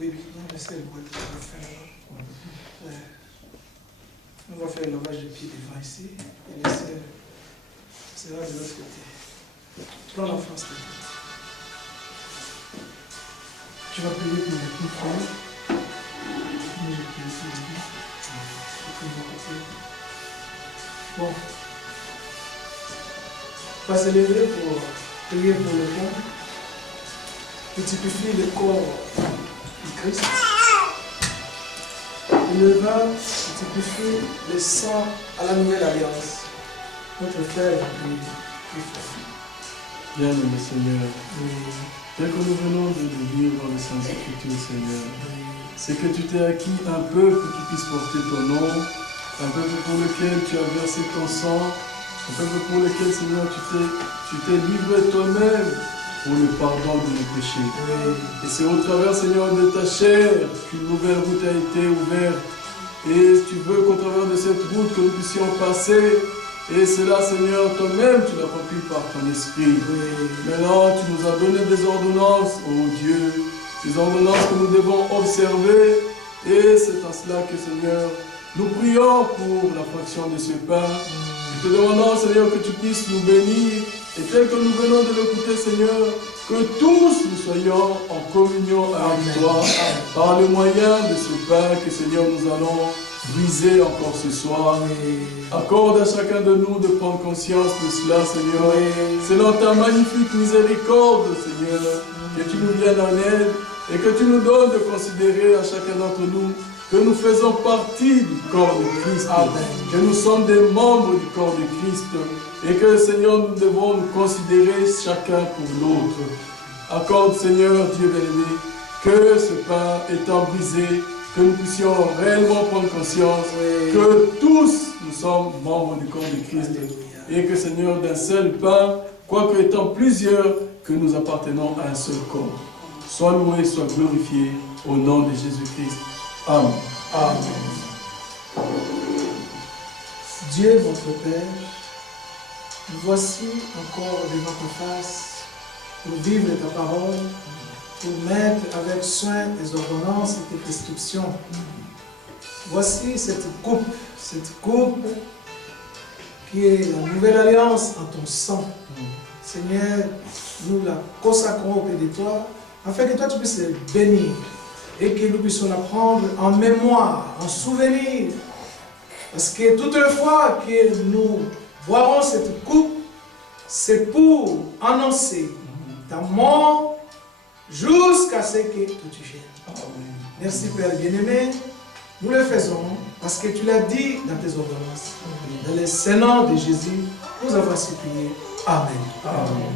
Oui, non, mais c'est le boîte qu'on va faire. Ouais. On va faire le lavage de pieds devant ici et le sel sera de l'autre côté. Prends l'enfant, s'il te plaît. Tu vas prier pour les petits frères. Moi, je prie ici. Bon. On va se lever pour prier pour le corps qui typifie le corps du Christ. Et le vin qui typifie le sang à la nouvelle alliance. Notre frère va prier. Bien-aimé Seigneur, Oui. tel que nous venons de le lire dans les Saintes Écritures, Seigneur, Oui. c'est que tu t'es acquis un peuple qui puisse porter ton nom, un peuple pour lequel tu as versé ton sang, un peuple pour lequel, Seigneur, tu t'es livré toi-même pour le pardon de nos péchés. Oui. Et c'est au travers, Seigneur, de ta chair qu'une nouvelle route a été ouverte. Et tu veux qu'au travers de cette route, que nous puissions passer. Et cela, Seigneur, toi-même, tu l'as rempli par ton esprit. Oui. Maintenant, tu nous as donné des ordonnances, oh Dieu, des ordonnances que nous devons observer. Et c'est en cela que, Seigneur, nous prions pour la fraction de ce pain. Nous te demandons, Seigneur, que tu puisses nous bénir. Et tel que nous venons de l'écouter, Seigneur, que tous nous soyons en communion avec toi, par le moyen de ce pain que, Seigneur, nous allons briser encore ce soir. Accorde à chacun de nous de prendre conscience de cela, Seigneur. Selon ta magnifique miséricorde, Seigneur, que tu nous viennes en aide et que tu nous donnes de considérer à chacun d'entre nous que nous faisons partie du corps de Christ, que nous sommes des membres du corps de Christ et que, Seigneur, nous devons nous considérer chacun pour l'autre. Accorde, Seigneur, Dieu bien-aimé, que ce pain étant brisé, que nous puissions réellement prendre conscience que tous nous sommes membres du corps de Christ et que, Seigneur, d'un seul pain, quoique étant plusieurs, que nous appartenons à un seul corps. Sois loué, sois glorifié au nom de Jésus-Christ. Amen. Amen. Dieu, notre Père, nous voici encore devant ta face pour vivre ta parole, pour mettre avec soin tes ordonnances et tes prescriptions. Voici cette coupe qui est la nouvelle alliance en ton sang. Seigneur, nous la consacrons auprès de toi, afin que toi tu puisses les bénir et que nous puissions la prendre en mémoire, en souvenir. Parce que toutefois que nous boirons cette coupe, c'est pour annoncer ta mort jusqu'à ce que tu viennes. Merci Père bien-aimé. Nous le faisons parce que tu l'as dit dans tes ordonnances. Dans le Saint-Nom de Jésus, nous avons supplié. Amen. Amen.